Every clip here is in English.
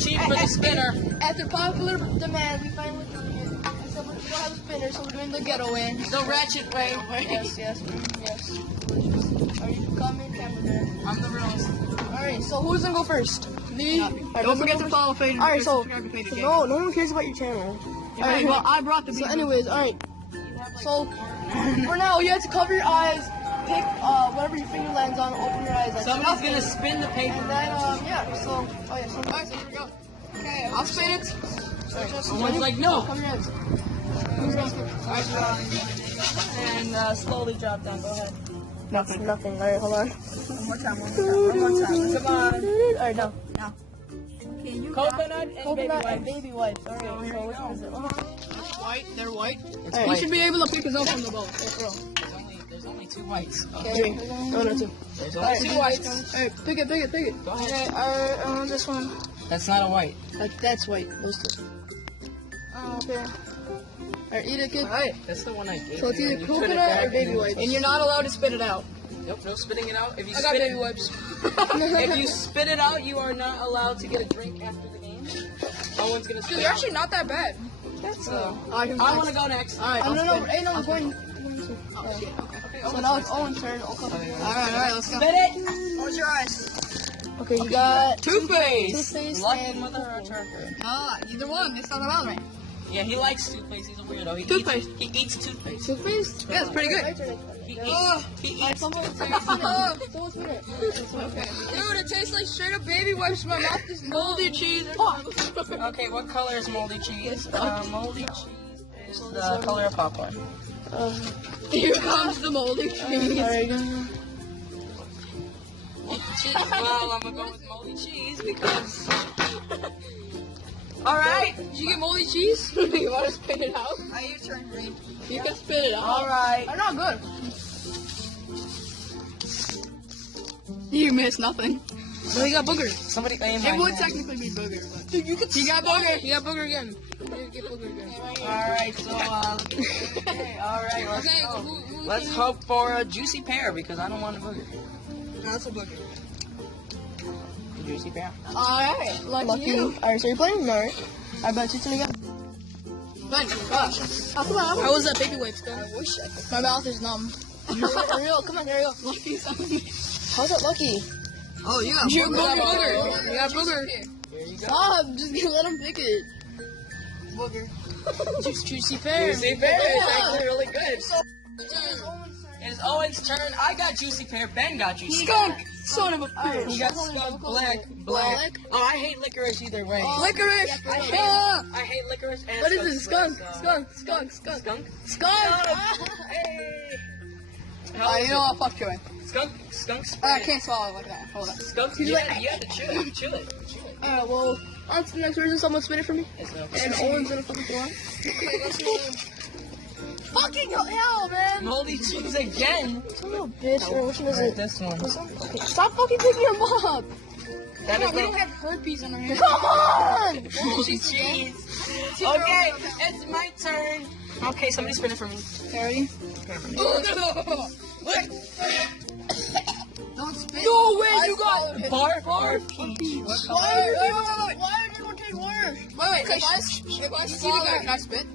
cheap for the spinner. After popular demand, we finally did it. So we don't have a spinner, so we're doing the ghetto way. The ratchet way. Yes. Are you coming, cameraman? I'm the realist. Alright, so who's gonna go first? Me. Don't forget to follow Faded. Alright, so no one cares about your channel. Alright, well, I brought the So anyways, alright. So for now, you have to cover your eyes, pick whatever your finger lands on, open your eyes. Like Somebody's gonna spin the paper. And then so alright, so here we go. Okay, I'll spin it. Someone's like, no. Cover your eyes. And slowly drop down. Go ahead. Nothing. Alright, hold on. One more time. Come on. Alright, no. Coconut and Coconut and baby baby wipes. Alright, so which one is it? White, they're white. Alright, You should be able to pick us up from the boat. There's only 2 whites. Okay. No, two. There's only 2 whites. Hey, pick it. Go ahead. Okay, I want this one. That's not a white. That's white. Those two. Okay. Alright, eat it, kid. Alright. That's the one I gave So it's you. either You put it coconut back or and baby then- wipes. And you're not allowed to spit it out. Nope, no spitting it out. If you I got spit baby it, wipes. if you spit it out, you are not allowed to get a drink after the game. No one's gonna spit Dude, it they're out. actually not that bad. So, I I want to go next. Alright, No, I'll spit. no, going. Oh, shit, okay. So now it's Owen's turn. Okay. Alright, let's go. Spit it. Close your eyes. Okay, you got Toothpaste. Toothpaste Lucky and mother or turkey. Either one. It's not about me. Yeah, he likes toothpaste. He's a weirdo. Toothpaste. He eats toothpaste. toothpaste. Yeah, it's pretty good. He Oh. eats. Someone's Oh, winner. dude, it tastes like straight up baby wipes. My mouth is moldy cheese. Okay, what color is moldy cheese? Moldy cheese is the color of popcorn. Here comes the moldy cheese. Alright. Well, I'm gonna go with moldy cheese because. All right. Did you get moldy cheese? You want to spit it out? You turn green. You can spit it out. All right. They're not good. You missed nothing. No, you got boogers. Somebody aim It my would hand. technically be booger, but dude, you got booger. You got booger again. You get booger again. All right, so okay, all right, let's Okay, go. who Let's hope for a juicy pear because I don't want a booger. That's a booger. A juicy pear. Alright, Lucky. Alright, so you're playing? Alright. I bet you again. Ben, gosh. How was that baby wipes, Ben? I wish I could. My mouth is numb. For real, come on, here we go. Lucky's on. How's it lucky? Oh, you got booger. You got booger. Here you go. Stop, just let him pick it. Booger. Juicy pear. Juicy pear is Yeah. actually really good. So, It's Owen's turn. I got juicy pear. Ben got juicy pear. Skunk. Son of a bitch. He got skunk, black. Oh, I hate licorice either way. Licorice. I hate, Ah. I hate licorice and what is it? skunk. Skunk. Skunk? Skunk. Hey. You know what? Fuck Joey. Skunk I spray. can't swallow it like that. Hold on. Skunk. You have to chew it. Chew it. Alright, well, on to the next version. Someone spin it for me. It's no And Owen's gonna fucking go on. Fucking hell, man! moldy cheese again. Son of a bitch. Or which one is it? This one. Okay, stop fucking picking him up! That is We don't the have herpes on our hands. Come on! moldy cheese. Okay, it's my turn. Okay, somebody spin it for me. Ready? What? Don't spit. No way, you got it! Barf or peach? What color? Why are you gonna take worse? Wait, if I swallow it, can I spit?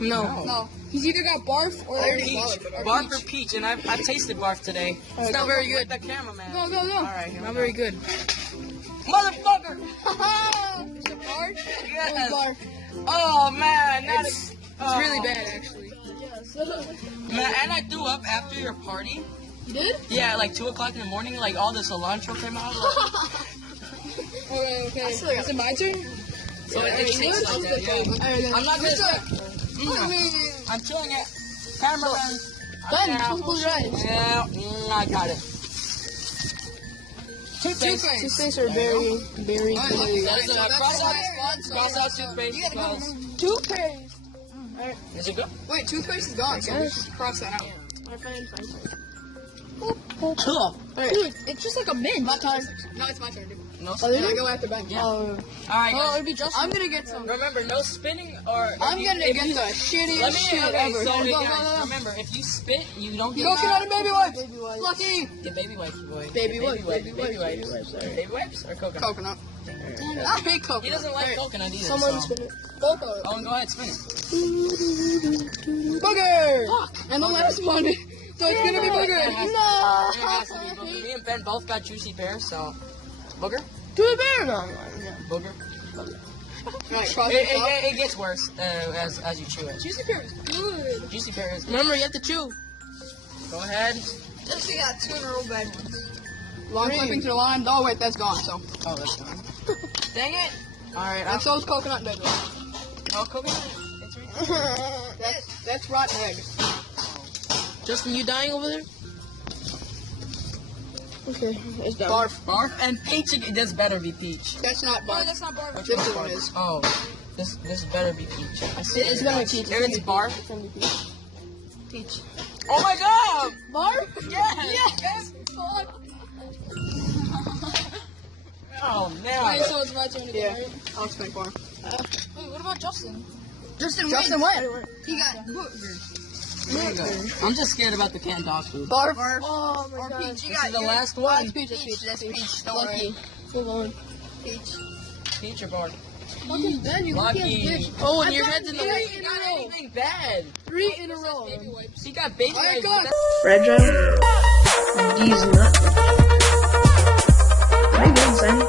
No. No. He's either got barf or Peach. Barf or peach, and I've tasted barf today. It's not very good. The cameraman. Go. Alright, here we Not go. very good. Motherfucker! Is it barf? Yes. Barf. Oh man, that It's is really bad, actually. Man, and I threw up after your party. You did? Yeah, like 2 o'clock in the morning, like all the cilantro came out. Okay. Is it my turn? So it tastes like that, yeah. I'm not gonna. I'm chilling it. Cameraman. Ben, just close your eyes. Yeah, I got it. Toothpaste. Toothpaste are very good. That's cross out toothpaste. Because Toothpaste! is it good? Wait, toothpaste is gone, so let's just cross that out. Cool. Dude, it's just like a mint. My turn. No, it's my turn, dude. No Oh, Then I spinning. go after Ben. Yeah. Oh, Alright, oh, guys. it'd be just. I'm gonna get some. Remember, no spinning or. I'm gonna if get you- the shittiest Let me. shit Okay, ever. so Go, guys, remember, if you spit, you don't get. Coconut and baby wipes. Baby wipes. Lucky. Get baby wipes, boy. Baby Get wipes, Baby wipes. Baby wipes or coconut? Coconut. Big coconut. He doesn't like coconut either. Someone so. spin it. Both of them. Oh, and go ahead, spin it. Booger. Fuck. And the last one. So it's gonna be It booger. has No. to be booger. Me and Ben both got juicy pears, so booger, To the bear. No. booger. Alright, cross it off. It gets worse as you chew it. Juicy pear is good. Juicy pear is good. Remember, you have to chew. Go ahead. Just we got 2 in a row bad ones. Long clipping to the line. Oh wait, that's gone. So. Oh, that's fine. Dang it! All right, And so is coconut nugget. no coconut. It's right. That's rotten egg. Justin, you dying over there? Okay, it's done. Barf. Barf and peach. This better be peach. That's not Oh, barf. that's not barf. This one is. Oh, this better be peach. I see It's gonna be peach. If it's barf, It's gonna be peach. Peach. oh my god! Barf? Yes! Yes. Fuck. Oh man! Alright, so it's my turn again, Yeah. right? I'll spin for him. Wait, what about Justin? Justin went. He got booger. There you go. I'm just scared about the canned dog food. Barf. Oh my Or god. peach. You This got is the last Oh, one. it's peach. That's peach. That's peach. Don't Lucky. worry. Move on. Peach. Peach or barf? Fucking Ben, you Lucky. Oh, and your head's in the way. He got anything bad. 3 in a row. He got baby Alright, wipes. go on. Red drum. These nuts. Very good, son.